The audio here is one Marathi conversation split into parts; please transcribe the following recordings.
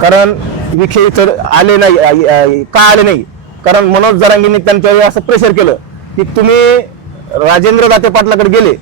कारण विखे इथं आले नाही का आले नाही, कारण मनोज जरांगेंनी त्यांच्यावर असं प्रेशर केलं की तुम्ही राजेंद्र दाते पाटलाकडे गेले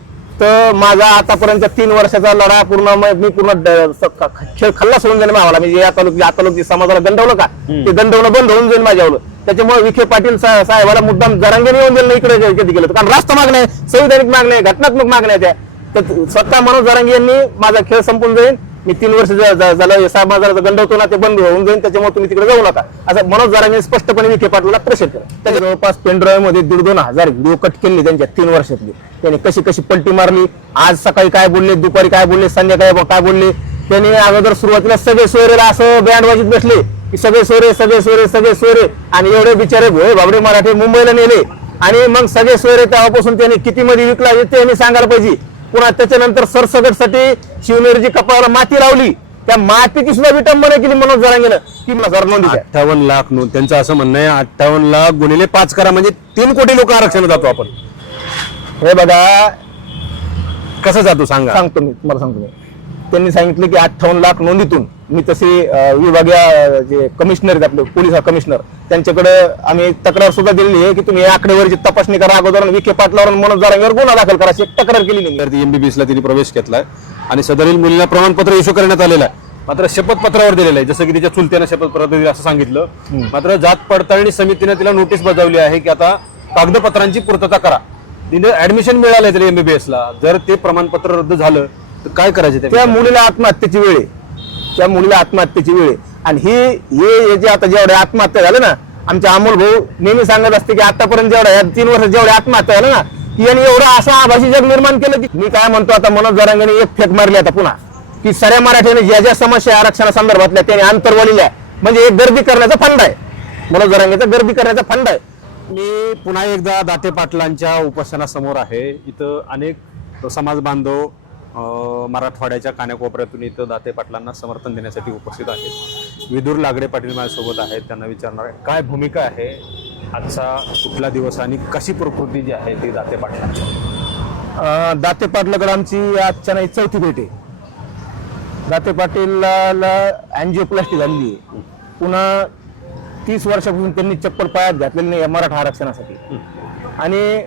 तर माझा आतापर्यंत 3 वर्षाचा लढा पूर्ण मी खेळ खल्लास होऊन जाईल मावाला. म्हणजे या तालुक्यात समाजाला गंडवलं का ते गंडवणं बंद होऊन जाईल माझ्यावर. त्याच्यामुळे विखे पाटील साहेबाला मुद्दाम जरांगेने येऊन गेलं इकडे कधी गेलं, कारण राष्ट्र मागण्या आहे, संविधानिक मागण्या आहे, घटनात्मक मागण्या त्या. तर स्वतः मनोज जरांगे यांनी माझा खेळ संपून जाईल, मी 3 वर्ष झालं समाजाला गंडवतो ना ते बंद होऊन जाईल, त्याच्यामुळे तुम्ही तिकडे जाऊ नका असं मनोज जरांगे स्पष्टपणे विखे पाटलाला प्रेशर केलं. त्याच्या जवळपास पेनड्राईव्ह मध्ये 1,500 व्हिडिओ कट केले त्यांच्या 3 वर्षातली. त्यांनी कशी कशी पलटी मारली, आज सकाळी काय बोलले, दुपारी काय बोलले, संध्याकाळी काय बोलले. त्यांनी अगोदर सुरुवातीला सगळे सोयरेला असं बँड वाजत बसले की सगळे सोयरे सगळे सोयरे सगळे सोयरे, आणि एवढे बिचारे भोळे बाबडे मराठे मुंबईला नेले. आणि मग सगळे सोयरे तेव्हापासून त्यांनी किती मध्ये विकला हे त्यांनी सांगायला पाहिजे. पुन्हा त्याच्यानंतर सरसगटसाठी शिवनेरीची कपाळाला माती लावली, त्या मातीची सुद्धा विटंबना केली मनोज जरांगेनं की 58 लाख नोंद. त्यांचं असं म्हणणं आहे 58 लाख गुणिले 5 करा म्हणजे 3 कोटी लोक आरक्षण जातो आपण. हे बघा कसं जातो सांगा. सांगतो मी तुम्हाला सांगतो. मी त्यांनी सांगितलं की 58 लाख नोंदीतून मी तसे विभागीय जे कमिशनर आहेत आपले पोलीस कमिशनर त्यांच्याकडे आम्ही तक्रार सुद्धा दिलेली आहे की तुम्ही आकडेवारीची तपासणी करा, अगोदर विखे पाटलावर मनोज जरांगेवर गुन्हा दाखल करा अशी एक तक्रार केली नाही. MBBS ला तिने प्रवेश घेतलाय आणि सदरील मुलीला प्रमाणपत्र इश्यू करण्यात आलेलं आहे, मात्र शपथपत्रावर दिलेलं आहे, जसं की तिच्या चुलत्यानं शपथपत्र दिलं असं सांगितलं. मात्र जात पडताळणी समितीने तिला नोटीस बजावली आहे की आता कागदपत्रांची पूर्तता करा. तिने ऍडमिशन मिळालंय तरी MBBS ला, जर ते प्रमाणपत्र रद्द झालं तर काय करायचं. त्या मुलीला आत्महत्येची वेळ आहे, त्या मुलीला आत्महत्येची वेळ आहे. आणि हे जे आता जेवढे आत्महत्या झाले ना, आमचे अमोल भाऊ नेहमी सांगत असते की आतापर्यंत जेवढ्या 3 वर्षात जेवढे आत्महत्या झाल्या ना, यांनी एवढं असं आभासी जग निर्माण केलं की मी काय म्हणतो आता मनोज जरांगेने एक फेक मारली आता पुन्हा की साऱ्या मराठ्याने ज्या ज्या समस्या आरक्षणासंदर्भातल्या त्याने अंतरवलेल्या, म्हणजे एक गर्दी करण्याचा फंड आहे मनोज जरांगेचा, गर्दी करण्याचा फंड आहे. मी पुन्हा एकदा दाते पाटलांच्या उपोषणासमोर आहे. इथं अनेक समाज बांधव मराठवाड्याच्या कानाकोपऱ्यातून इथं दाते पाटलांना समर्थन देण्यासाठी उपस्थित आहेत. विदुर लागडे पाटील माझ्यासोबत आहेत, त्यांना विचारणार आहे काय भूमिका आहे, आजचा कुठला दिवस आणि कशी प्रकृती जी आहे ती दाते पाटलांची. दाते पाटलाकडे आमची आजच्या नाही 4थी भेट आहे. दाते पाटीलला अँजिओप्लास्टी झालेली आहे, पुन्हा 30 वर्षापासून त्यांनी चप्पल पायात घातलेली नाही मराठा आरक्षणासाठी. आणि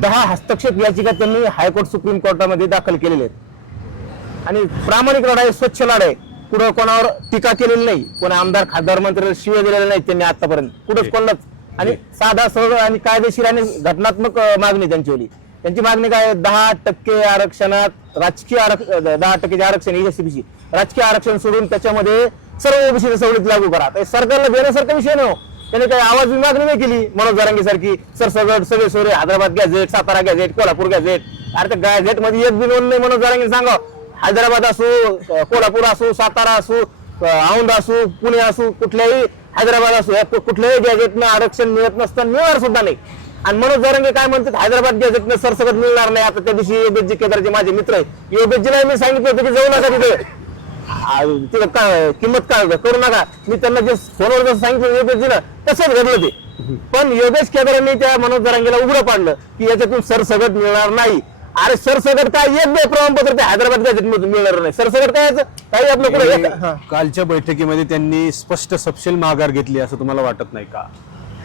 10 हस्तक्षेप याचिका त्यांनी हायकोर्ट सुप्रीम कोर्टामध्ये दाखल केलेले आहेत. आणि प्रामाणिक लढा आहे, स्वच्छ लढा आहे, कुठं कोणावर टीका केलेली नाही, कोणा आमदार खासदार मंत्र्याला शिव्या दिलेल्या नाही त्यांनी आतापर्यंत कुठंच कोणालाच. आणि साधा सरळ आणि कायदेशीर आणि घटनात्मक मागणी त्यांची होती. त्यांची मागणी काय, 10% आरक्षणात राजकीय 10% आरक्षण एससीबीसी राजकीय आरक्षण सोडून त्याच्यामध्ये सर्व ओबीसी सवलत लागू करा. सरकारला देण्यासारखा विषय नाही. त्याने काही आवाज मागणी नाही केली मनोज जरांगे सारखी. सरसगट सगळे सोरे, Hyderabad gadget, Satara gadget, Kolhapur gadget. अरे त्या गॅझेट मध्ये एक बी नोंद नाही मनोज जरांगे सांगा. हैदराबाद असो, कोल्हापूर असो, सातारा असो, औंध असो, पुणे असो, कुठल्याही हैदराबाद असो, कुठल्याही गॅझेटनं आरक्षण मिळत नसतं, मिळणार सुद्धा नाही. आणि मनोज जरांगे काय म्हणतात, हैदराबाद गॅझेटनं सरसगट मिळणार नाही. आता त्या दिवशी योगेशजी केदारचे माझे मित्र आहे, योगेशजीला मी सांगितलं होतं की जाऊ नका तिथे, तिला काय किंमत काय करू नका. मी त्यांना जे फोनवर जसं सांगितलं योगेशजीला तसंच घडलं ते. पण योगेश केदारांनी त्या मनोज जरांगेला उघडं पाडलं की याच्यातून सरसगट मिळणार नाही. अरे सरसगट काय, एक प्रमाणपत्र ते हैदराबाद गॅझेटमधून मिळणार नाही. सरसगट काय काही आपलं कुठे. कालच्या बैठकीमध्ये त्यांनी स्पष्ट सपशेल माघार घेतली असं तुम्हाला वाटत नाही का,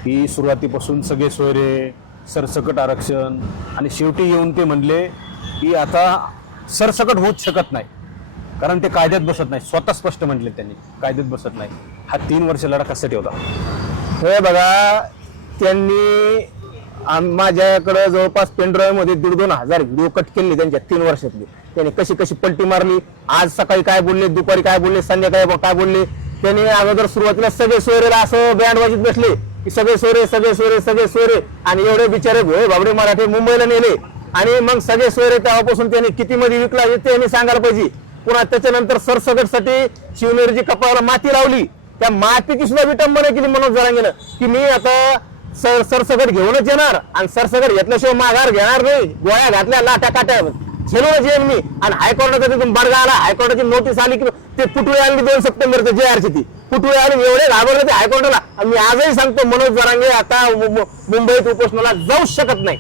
की सुरुवातीपासून सगळे सोयरे, सरसकट आरक्षण आणि शेवटी येऊन ते म्हणले की आता सरसकट होऊच शकत नाही कारण ते कायद्यात बसत नाही. स्वतः स्पष्ट म्हटले त्यांनी कायद्यात बसत नाही. हा 3 वर्ष लढा कशासाठी होता. हे बघा, त्यांनी माझ्याकडे जवळपास पेनड्राईव्ह मध्ये 1,500 व्हिडिओ कट केले त्यांच्या 3 वर्षातले. त्यांनी कशी कशी पलटी मारली, आज सकाळी काय बोलले, दुपारी काय बोलले, संध्याकाळी काय बोलले. त्यांनी अगोदर सुरुवातीला सगळे सोयरेला असं बँड वाजत बसले की सगळे सोयरे सगळे सोयरे सगळे सोयरे, आणि एवढे बिचारे भोळे बाबडे मराठे मुंबईला नेले. आणि मग सगळे सोयरे तेव्हापासून त्यांनी किती मध्ये विकला हे त्यांनी सांगायला पाहिजे. पुन्हा त्याच्यानंतर सरसगटसाठी शिवनेरीची कपाळाला माती लावली, त्या मातीची सुद्धा विटंबना केली मनोज जरांगेनं की मी आता सरसगट घेऊनच येणार आणि सरसगट घेतल्याशिवाय माघार घेणार नाही. गोळ्या घातल्या लाट्या काट्या झेलूनच येईन मी. आणि हायकोर्टाचा तिथून बडगा आला, हायकोर्टाची नोटीस आली की ते फुटवे आली 2 सप्टेंबरचे JRची ती फुटवे आली. एवढे घाबरले ते हायकोर्टाला. आणि मी आजही सांगतो मनोज जरांगे आता मुंबईत उपोषणाला जाऊच शकत नाही.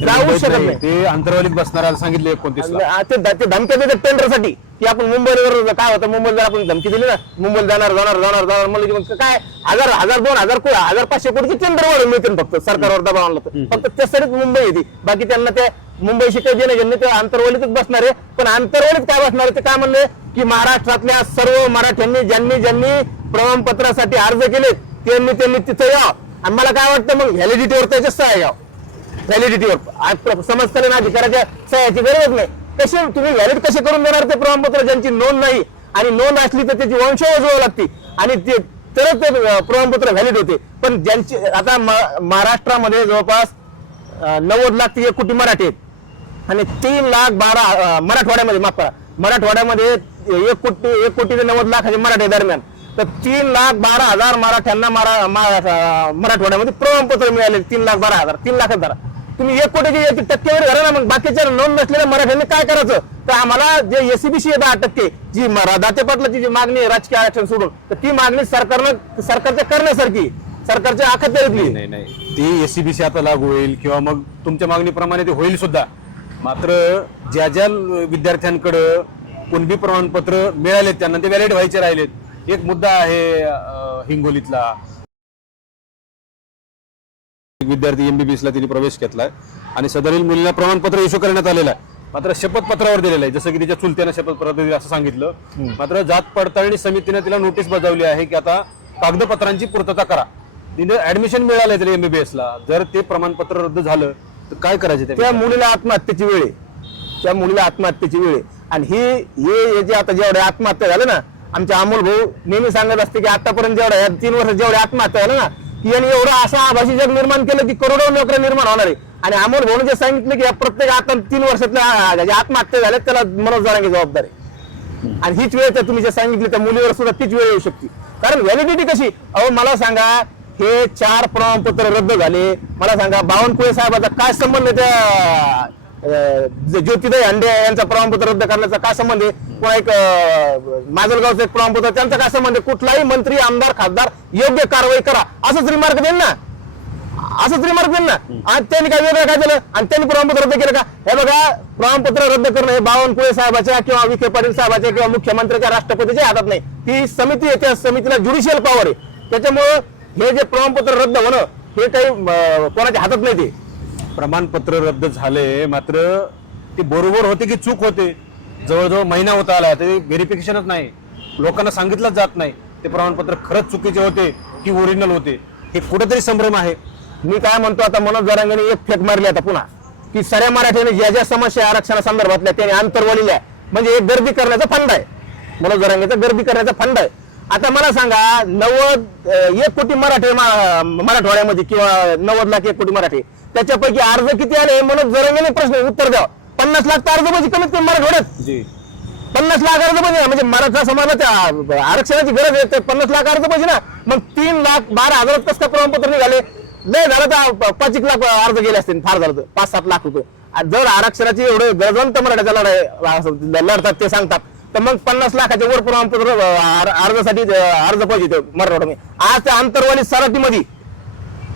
जाऊ मुंबईत शकत नाही. नाही. ते अंतरवालीत बसणाऱ्याला सांगितले 29ला. ते धमक्या देतात टेंडरसाठी की आपण मुंबईवर काय होतं, मुंबईला जर आपण धमकी दिली ना, मुंबईला जाणार जाणार जाणार जाणार म्हणलं की मग काय 1000 2000 कोटी 1500 कोटीची टेंडर वाढून मिळतील फक्त सरकारवर दबाव आणला तर. फक्त त्यासाठीच मुंबई येते, बाकी त्यांना त्या मुंबईशी काही देणे घेणे, ते अंतरवलीतच बसणार आहे. पण अंतरवलीत काय बसणार आहे, ते काय म्हणले की महाराष्ट्रातल्या सर्व मराठ्यांनी ज्यांनी प्रमाणपत्रासाठी अर्ज केले त्यांनी तिथं यावं. आणि मला काय वाटतं मग व्हॅलिडिटीवर त्याच्या सह्या यावं, व्हॅलिडिटीवर समजतले ना अधिकाराच्या सह्याची गरज नाही. कसे तुम्ही व्हॅलिड कसे करून देणार ते प्रमाणपत्र ज्यांची नोंद नाही, आणि नोंद असली तर त्याची वंशावळ जोडावी लागते आणि ते तरच ते प्रमाणपत्र व्हॅलिड होते. पण ज्यांची आता महाराष्ट्रामध्ये जवळपास 90 लाख ते 1 कोटी मराठी आहेत आणि 3,12,000 मराठवाड्यामध्ये, माफ करा, मराठवाड्यामध्ये 1 कोटी ते 90 लाखाचे मराठी दरम्यान, तर 3,12,000 मराठ्यांना मराठवाड्यामध्ये प्रमाणपत्र मिळाले. 3,12,000 3 लाखात धरा तुम्ही 1 कोटीची याची टक्केवारी धरा ना. मग बाकीच्या नोंद नसलेल्या मराठ्यांनी काय करायचं, तर आम्हाला जे एसीबीसी आहे 10% जी दाते पाटलाची जी मागणी आहे राजकीय आरक्षण सोडून, तर ती मागणी सरकारच्या करण्यासारखी, सरकारच्या अखत्यारीतली नाही ती एसीबीसी आता लागू होईल किंवा मग तुमच्या मागणीप्रमाणे ते होईल सुद्धा. मात्र ज्या विद्यार्थ्यांकडे कुणबी प्रमाणपत्र मिळाले त्यांना ते व्हॅलिड व्हायचे राहिलेत. एक मुद्दा आहे हिंगोलीतला, एक विद्यार्थी MBBS ला तिने प्रवेश घेतलाय आणि सदरील मुलीला प्रमाणपत्र इश्यू करण्यात आलेलं आहे, मात्र शपथपत्रावर दिलेलं आहे, जसं की तिच्या चुलत्यानं शपथपत्र दिलं असं सांगितलं. मात्र जात पडताळणी समितीने तिला नोटीस बजावली आहे की आता कागदपत्रांची पूर्तता करा. तिने ऍडमिशन मिळालंय तरी MBBS ला, जर ते प्रमाणपत्र रद्द झालं तर काय करायचं? त्या मुलीला आत्महत्येची वेळ आहे, त्या मुलीला आत्महत्येची वेळ आहे. आणि हे जे आता जेवढे आत्महत्या झाले ना, आमच्या अमोल भाऊ नेहमी सांगत असते की आतापर्यंत जेवढ्या 3 वर्षात जेवढे आत्महत्या झाल्या ना, की यांनी एवढं असं आभासी जग निर्माण केलं की करोडो नोकऱ्या निर्माण होणार आहे. आणि अमोल भाऊने जे सांगितलं की प्रत्येक आता 3 वर्षातल्या ज्या आत्महत्या झाल्या त्याला मनोज जरांगे जबाबदार आहे. आणि हीच वेळ तर तुम्ही जे सांगितली त्या मुलीवर सुद्धा तीच वेळ येऊ शकते. कारण व्हॅलिडिटी कशी, अहो मला सांगा, हे 4 प्रमाणपत्र रद्द झाले, मला सांगा बावनकुळे साहेबाचा काय संबंध त्या ज्योतिदाई हंडे यांचा प्रमाणपत्र रद्द करण्याचा काय संबंध आहे, किंवा एक माजलगावचं एक प्रमाणपत्र त्यांचा काय संबंध आहे? कुठलाही मंत्री आमदार खासदार योग्य कारवाई करा असंच रिमार्क देईल ना, असंच रिमार्क देईल ना. आणि त्यांनी काय वेगळं काय केलं आणि त्यांनी प्रमाणपत्र रद्द केलं का? हे बघा, प्रमाणपत्र रद्द करणं हे बावनकुळे साहेबाच्या किंवा विखे पाटील साहेबाच्या किंवा मुख्यमंत्र्याच्या राष्ट्रपतीच्या हातात नाही. ती समिती आहे, त्या समितीला ज्युडिशियल पॉवर आहे. त्याच्यामुळं हे जे प्रमाणपत्र रद्द होणं हे काही कोणाच्या हातात नाही. ते प्रमाणपत्र रद्द झाले, मात्र ते बरोबर होते की चूक होते, जवळजवळ महिना होता आला, ते व्हेरिफिकेशनच नाही, लोकांना सांगितलंच जात नाही ते प्रमाणपत्र खरंच चुकीचे होते की ओरिजिनल होते. हे कुठेतरी संभ्रम आहे. मी काय म्हणतो, आता मनोज जरांगेने एक फेक मारली आता पुन्हा की साऱ्या मराठ्याने ज्या समस्या आरक्षणासंदर्भातल्या त्याने अंतरवलील्या, म्हणजे एक गर्दी करण्याचा फंड आहे, मनोज जरांगेचा गर्दी करण्याचा फंड आहे. आता मला सांगा, 1 कोटी मराठवाड्यामध्ये किंवा 90 लाख 1 कोटी मराठी, त्याच्यापैकी अर्ज किती आले मनोज जरांगेने प्रश्न उत्तर द्यावं. 50 लाख तर अर्ज म्हणजे कमीत कमी मराठवाड्यात 50 लाख अर्ज पाहिजे, म्हणजे मराठा समाजाच्या आरक्षणाची गरज आहे, तर 50 लाख अर्ज पाहिजे ना. मग 3,12,000 कसं काय प्रमाणपत्र निघाले? लय झालं तर 5 लाख अर्ज गेले असतील, फार झालं तर 5-7 लाख रुपये. जर आरक्षणाची एवढे गरजवंत मराठ्याच्या लढाई लढतात ते सांगतात, तर मग 50 लाखाच्या वर प्रमाणपत्र अर्जासाठी अर्ज पाहिजे मराठवाड्यामध्ये. आज त्या अंतरवाली सराटीमध्ये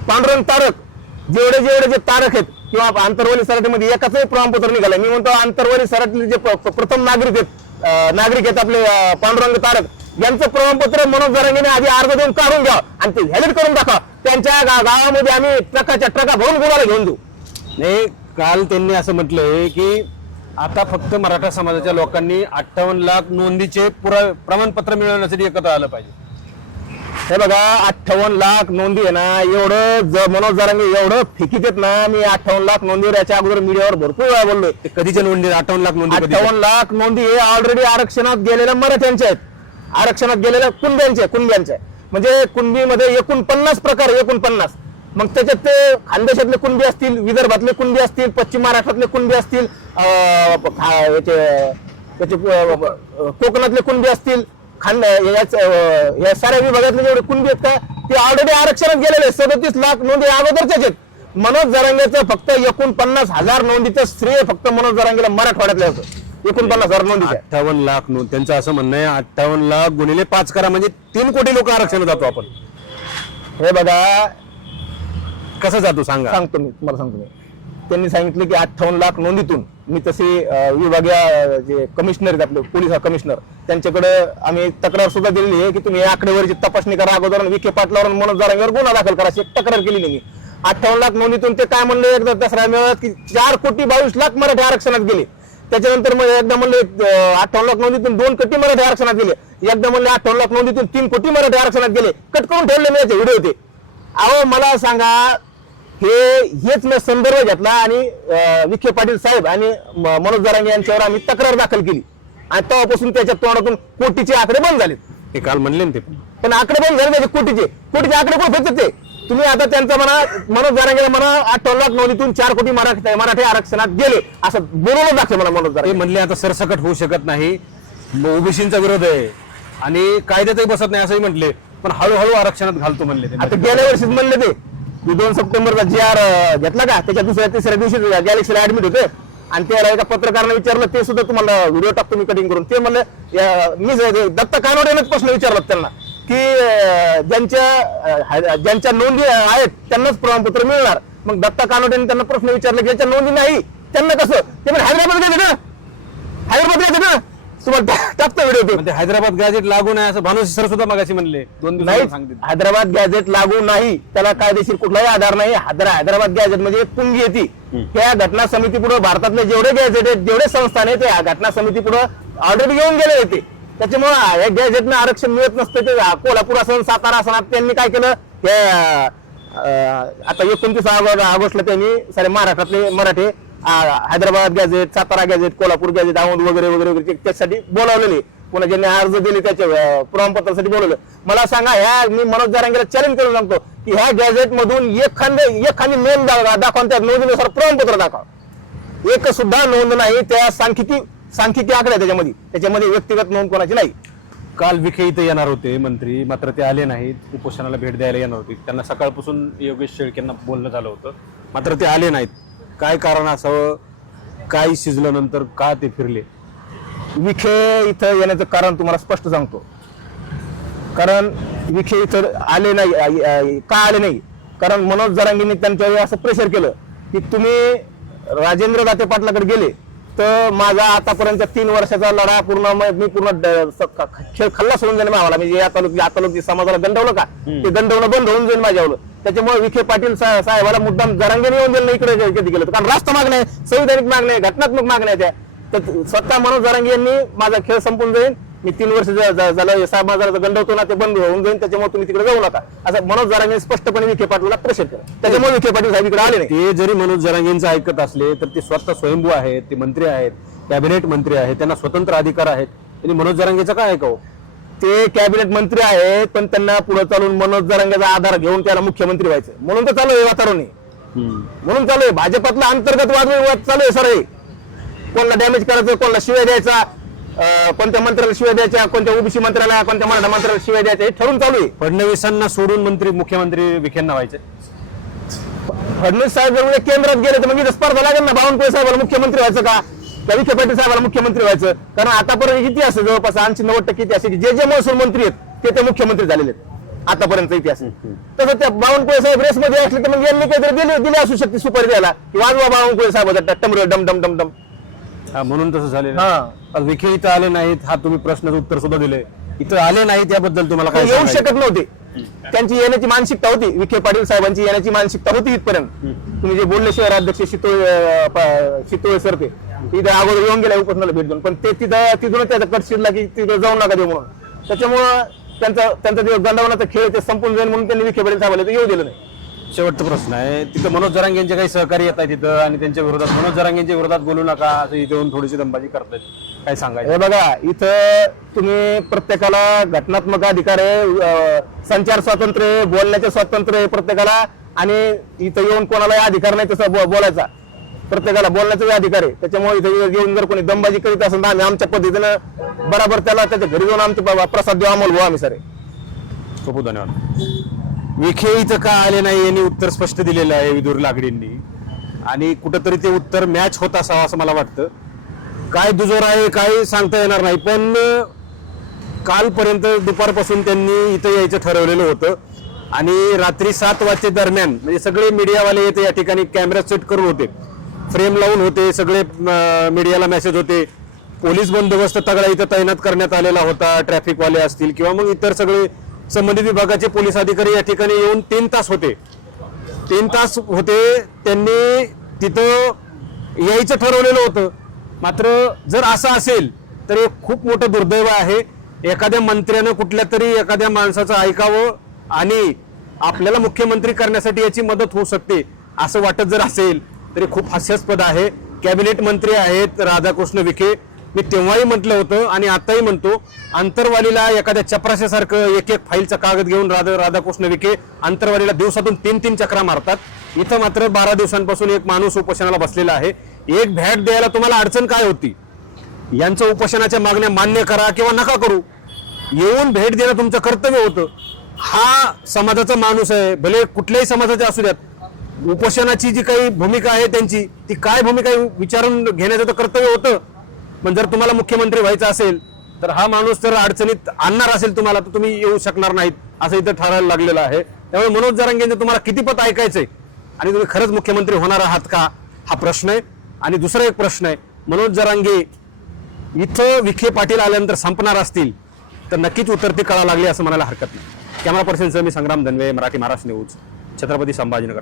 पांडुरंग तारक जेवढे जे तारक आहेत किंवा अंतरवाली सराटीमध्ये एकाचंही प्रमाणपत्र निघालंय. मी म्हणतो अंतरवाली सराटीले जे प्रथम नागरिक आहेत आपले पांडुरंग तारक, यांचं प्रमाणपत्र मनोज जरांगेने आधी अर्ज देऊन काढून घ्या आणि ते व्हॅलिड करून दाखवा. त्यांच्या गावामध्ये आम्ही ट्रकाच्या ट्रका भरून गुराला घेऊन देऊ. नाही, काल त्यांनी असं म्हटलंय की आता फक्त मराठा समाजाच्या लोकांनी 58 लाख नोंदीचे प्रमाणपत्र मिळवण्यासाठी एकत्र आलं पाहिजे. हे बघा, 58 लाख नोंदी आहे ना, एवढं मनोज जरांगे एवढं फिकीत आहेत ना. मी 58 लाख नोंदीवर याच्या अगोदर मीडियावर भरपूर वेळा बोललोय. ते कधीच्या नोंदी? 58 लाख नोंदी 58 लाख नोंदी हे ऑलरेडी आरक्षणात गेलेल्या मराठ्यांच्या आहेत, आरक्षणात गेलेल्या कुणब्यांच्या. म्हणजे कुणबीमध्ये 49 प्रकार, 49. मग त्याच्यात ते खानदेशातले कुणबी असतील, विदर्भातले कुणबी असतील, पश्चिम महाराष्ट्रातले कुणबी असतील, कोकणातले कुणबी असतील, या साऱ्या विभागातले जेवढे कुणबी आहेत का, ते ऑलरेडी आरक्षणात गेलेले 37 लाख नोंदी अगोदरच्याच आहेत. मनोज जरांगेचं फक्त 49,000 नोंदीचं श्रेय फक्त मनोज जरांगेला मराठवाड्यातलं होतं. 49,000 नोंदी. 58 लाख नोंद, त्यांचं असं म्हणणं आहे 58 लाख गुणिले 5 करा म्हणजे 3 कोटी लोक आरक्षणात जातो आपण. हे बघा कसं जातो सांगा? सांगतो मी तुम्हाला, सांगतो मी. त्यांनी सांगितलं की 58 लाख नोंदीतून मी तसे विभागीय जे कमिशनर आहेत आपले पोलीस कमिशनर त्यांच्याकडे आम्ही तक्रार सुद्धा दिलेली आहे की तुम्ही या आकडेवारीची तपासणी करा, अगोदर विखे पाटलावर मनोज जरांगेवर गुन्हा दाखल करा, अशी एक तक्रार केलेली मी. 58 लाख नोंदीतून ते काय म्हणले एकदा दसरा मिळत की 4,22,00,000 मराठी आरक्षणात गेले. त्याच्यानंतर मग एकदा म्हणले 58 लाख नोंदीतून 2 कोटी मराठी आरक्षणात गेले, एकदा म्हणले 58 लाख नोंदीतून 3 कोटी मराठी आरक्षणात गेले. कट करून ठेवले मी याचे व्हिडिओ होते. अहो मला सांगा, हेच मी संदर्भ घेतला आणि विखे पाटील साहेब आणि मनोज जरांगे यांच्यावर आम्ही तक्रार दाखल केली आणि तेव्हापासून त्याच्या तोंडातून कोटीचे आकडे बंद झालेत. ते काल म्हणले ना ते पण आकडे बंद झाले त्याचे कोटीचे आकडे कोण होते ते तुम्ही आता त्यांचं म्हणा, मनोज जरांगे म्हणा 58 लाख नोंदीतून 4 कोटी मराठी आरक्षणात गेले असं बोलवलं दाखव मला मनोज ते जरांगे. म्हणले आता सरसकट होऊ शकत नाही, ओबीसींचा विरोध आहे आणि कायद्यातही बसत नाही असंही म्हटले, पण हळूहळू आरक्षणात घालतो म्हणले ते. आता गेल्या वर्षीच म्हणले ते 2 सप्टेंबरला GR घेतला का, त्याच्या तिसऱ्या दिवशी गॅलेक्सीला ऍडमिट होते आणि त्याला एका पत्रकाराने विचारलं, ते सुद्धा तुम्हाला व्हिडिओ टाकतो मी कटिंग करून. ते म्हणलं मी दत्त कानोडेनेच प्रश्न विचारला त्यांना की ज्यांच्या नोंदी आहेत त्यांनाच प्रमाणपत्र मिळणार. मग दत्ता कानोडेने त्यांना प्रश्न विचारला की ज्यांच्या नोंदी नाही त्यांना कसं, ते म्हणजे हैदराबाद घ्यायचं ना तुम्हाला टाकतो व्हिडिओ ते. म्हणजे हैदराबाद गॅजेट लागू नाही असं भानुसी सर सुद्धा मगाशी म्हणले 2 नाही. दिवस सांगते. हैदराबाद गॅजेट लागू नाही, त्याला कायदेशीर कुठलाही आधार नाही. हैदराबाद गॅजेट म्हणजे एक पुंगी येते. त्या घटना समिती पुढे भारतातले जेवढे गॅजेट आहेत, जेवढे संस्थान आहेत, त्या घटना समिती पुढे ऑलरेडी येऊन गेले होते. त्याच्यामुळे या गॅजेटनं आरक्षण मिळत नसतं. ते कोल्हापूर असन, सातारा असन, त्यांनी काय केलं, आता 29 ऑगस्टला त्यांनी सारे महाराष्ट्रातले Marathi Hyderabad gazette, Satara gazette, Kolhapur gazette, Aundh वगैरे वगैरे वगैरे त्यासाठी बोलावलेले, पुन्हा ज्यांनी अर्ज दिले त्याच्या प्रमाणपत्रासाठी बोलवलं. मला सांगा, ह्या मी मनोज जरांगेला चॅलेंज करून सांगतो की ह्या गॅजेट मधून एखादी नोंद दाखवा, त्या नोंदीनुसार प्रमाणपत्र दाखवा. एक सुद्धा नोंद नाही. त्या सांख्यिकी आकडे त्याच्यामध्ये व्यक्तिगत नोंद कोणाची नाही. काल विखे इथे येणार होते मंत्री, मात्र ते आले नाहीत. उपोषणाला भेट द्यायला येणार होते. त्यांना सकाळपासून योगेश शेळकेंना बोलणं झालं होतं, मात्र ते आले नाहीत. काय कारण असावं, काय शिजलं नंतर का ते फिरले? विखे इथं येण्याचं कारण तुम्हाला स्पष्ट सांगतो. कारण विखे इथं आले नाही. का आले नाही? कारण मनोज जरांगेंनी त्यांच्यावर असं प्रेशर केलं की तुम्ही राजेंद्र दाते पाटलाकडे गेले तर माझा आतापर्यंत 3 वर्षाचा लढा मी पूर्ण खेळ खाल्ला सोडून जाईल आम्हाला. म्हणजे आता लोक समाजाला दंडवलं का, ते दंडवणं बंद होऊन जाईल माझ्यावर. त्याच्यामुळे विखे पाटील साहेबाला मुद्दाम जरांगेने येऊन दिलं इकडे कधी गेलं, कारण राष्ट्र मागण्या आहे, संविधानिक मागण्या आहे, घटनात्मक मागण्या त्या. तर स्वतः मनोज जरांगे यांनी माझा खेळ संपून जाईल, मी 3 वर्ष झालं समाजाला दंडवतो ना, ते बंद होऊन जाईल, त्याच्यामुळे तुम्ही तिकडे जाऊ नका असं मनोज जरांगे स्पष्टपणे विखे पाटलाला प्रेशर केलं. त्याच्यामुळे विखे पाटील साहेब इकडे आले नाही. ते जरी मनोज जरांगेंचं ऐकत असले तर ते स्वतः स्वयंभू आहेत, ते मंत्री आहेत, कॅबिनेट मंत्री आहेत, त्यांना स्वतंत्र अधिकार आहेत. त्यांनी मनोज जरांगेचं काय ऐकावं? ते कॅबिनेट मंत्री आहेत, पण त्यांना पुढे चालून मनोज जरांगेचा आधार घेऊन त्याला मुख्यमंत्री व्हायचं म्हणून तर चालू आहे वातावरण. म्हणून चालू आहे भाजपातला अंतर्गत वादविवाद चालू आहे. सर कोणाला डॅमेज करायचं, कोणाला शिवाय द्यायचा, कोणत्या मंत्र्याला शिवाय द्यायच्या, कोणत्या ओबीसी मंत्र्याला, कोणत्या मराठा मंत्र्याला शिवाय द्यायच्या, हे ठरून चालू आहे. फडणवीसांना सोडून मुख्यमंत्री विखेंना व्हायचे. फडणवीस साहेब जर केंद्रात गेले तर मग स्पर्धा लागेल ना, बावनकुळे साहेबाला मुख्यमंत्री व्हायचं का, विखे पाटील साहेबाला मुख्यमंत्री व्हायचं? कारण आतापर्यंत इतिहास जवळपास 80-90% इतिहास जे महसूल मंत्री आहेत ते मुख्यमंत्री झालेले आहेत आतापर्यंत इतिहास. तसं त्या बावनकुळे साहेब रेसमध्ये असले तर मग यांनी काहीतरी दिली असू शकते सुपारी द्यायला की वाजवा बावनकुळे साहेब टमर डम डम डम डम. म्हणून तसं झालेलं. विखे इथं आले नाहीत, हा तुम्ही प्रश्नाचं उत्तर सुद्धा दिले. इथं आले नाहीत याबद्दल तुम्हाला काय येऊ शकत नव्हते. त्यांची येण्याची मानसिकता होती, विखे पाटील साहेबांची येण्याची मानसिकता होती इथपर्यंत. तुम्ही जे बोलले शहराध्यक्ष शितोळे सर ते इथं अगोदर येऊन गेल्या उपोषणाला भेट देऊन, पण ते तिथून त्याचा कट शिरला की तिथं जाऊ नका देऊ म्हणून. त्याच्यामुळं त्यांचा जो गंडावण्याचा खेळ ते संपून जाईल म्हणून त्यांनी विखे पाटील साहेबाला येऊ दिलं नाही. शेवटचा प्रश्न आहे, तिथं मनोज जरांगेंचे काही सहकारी येत आहेत तिथं आणि त्यांच्या विरोधात मनोज जरांगेंच्या विरोधात बोलू नका असं इथे येऊन थोडीशी दंबाजी करतायत, काय सांगायचं? हे बघा, इथं तुम्ही प्रत्येकाला घटनात्मक अधिकार आहे, संचार स्वातंत्र्य आहे, बोलण्याचे स्वातंत्र्य आहे प्रत्येकाला, आणि इथं येऊन कोणालाही अधिकार नाही तसं बोलायचा. प्रत्येकाला बोलण्याचा अधिकार आहे. त्याच्यामुळे इथे येऊन जर कोणी दंबाजी करीत असेल तर आम्ही आमच्या पद्धतीनं बरोबर त्याला त्याच्या घरी जाऊन आमचे प्रसाद देऊ अमोल भाऊ आम्ही सर. खूप धन्यवाद. विखे इथं का आले नाही यांनी उत्तर स्पष्ट दिलेलं आहे विदुर लागडेंनी, आणि कुठंतरी ते उत्तर मॅच होत असावं असं मला वाटतं. काय दुजोर आहे काय सांगता येणार नाही, पण कालपर्यंत दुपारपासून त्यांनी इथं यायचं ठरवलेलं होतं आणि रात्री 7 वाजता दरम्यान म्हणजे सगळे मीडियावाले येते या ठिकाणी कॅमेरा सेट करून होते. फ्रेम लावून होते, सगळे मीडियाला मेसेज होते, पोलीस बंदोबस्त तगडा इथं तैनात करण्यात आलेला होता, ट्रॅफिकवाले असतील किंवा मग इतर सगळे संबंधित विभागाचे पोलीस अधिकारी या ठिकाणी येऊन 3 तास होते. 3 तास होते, त्यांनी तिथं यायचं ठरवलेलं होतं. मात्र जर असं असेल तर हे खूप मोठं दुर्दैव आहे. एखाद्या मंत्र्यानं कुठल्या तरी एखाद्या माणसाचं ऐकावं आणि आपल्याला मुख्यमंत्री करण्यासाठी याची मदत होऊ शकते असं वाटत जर असेल तरी खूप हास्यास्पद आहे. कॅबिनेट मंत्री आहेत राधाकृष्ण विखे. मी तेव्हाही म्हटलं होतं आणि आताही म्हणतो, आंतरवालीला एखाद्या चपराशासारखं एक फाईलचा कागद घेऊन राधाकृष्ण विखे आंतरवालीला दिवसातून 3 चक्रा मारतात. इथं मात्र 12 दिवसांपासून एक माणूस उपोषणाला बसलेला आहे. एक भेट द्यायला तुम्हाला अडचण काय होती? यांचं उपोषणाच्या मागण्या मान्य करा किंवा नका करू, येऊन भेट देणं तुमचं कर्तव्य होतं. हा समाजाचा माणूस आहे, भले कुठल्याही समाजाचे असू द्यात. उपोषणाची जी काही भूमिका आहे त्यांची, ती काय भूमिका विचारून घेण्याचं तर कर्तव्य होतं. पण जर तुम्हाला मुख्यमंत्री व्हायचं असेल तर हा माणूस जर अडचणीत आणणार असेल तुम्हाला, तर तुम्ही येऊ शकणार नाहीत असं इथं ठरायला लागलेलं आहे. त्यामुळे मनोज जरांगेंचं तुम्हाला किती पत ऐकायचंय आणि तुम्ही खरंच मुख्यमंत्री होणार आहात का, हा प्रश्न आहे. आणि दुसरा एक प्रश्न आहे, मनोज जरांगे इथं विखे पाटील आल्यानंतर संपणार असतील तर नक्कीच उतरती कळा लागली असं म्हणायला हरकत नाही. कॅमेरा पर्सनसह मी संग्राम धनवे, मराठी महाराष्ट्र न्यूज, छत्रपती संभाजीनगर.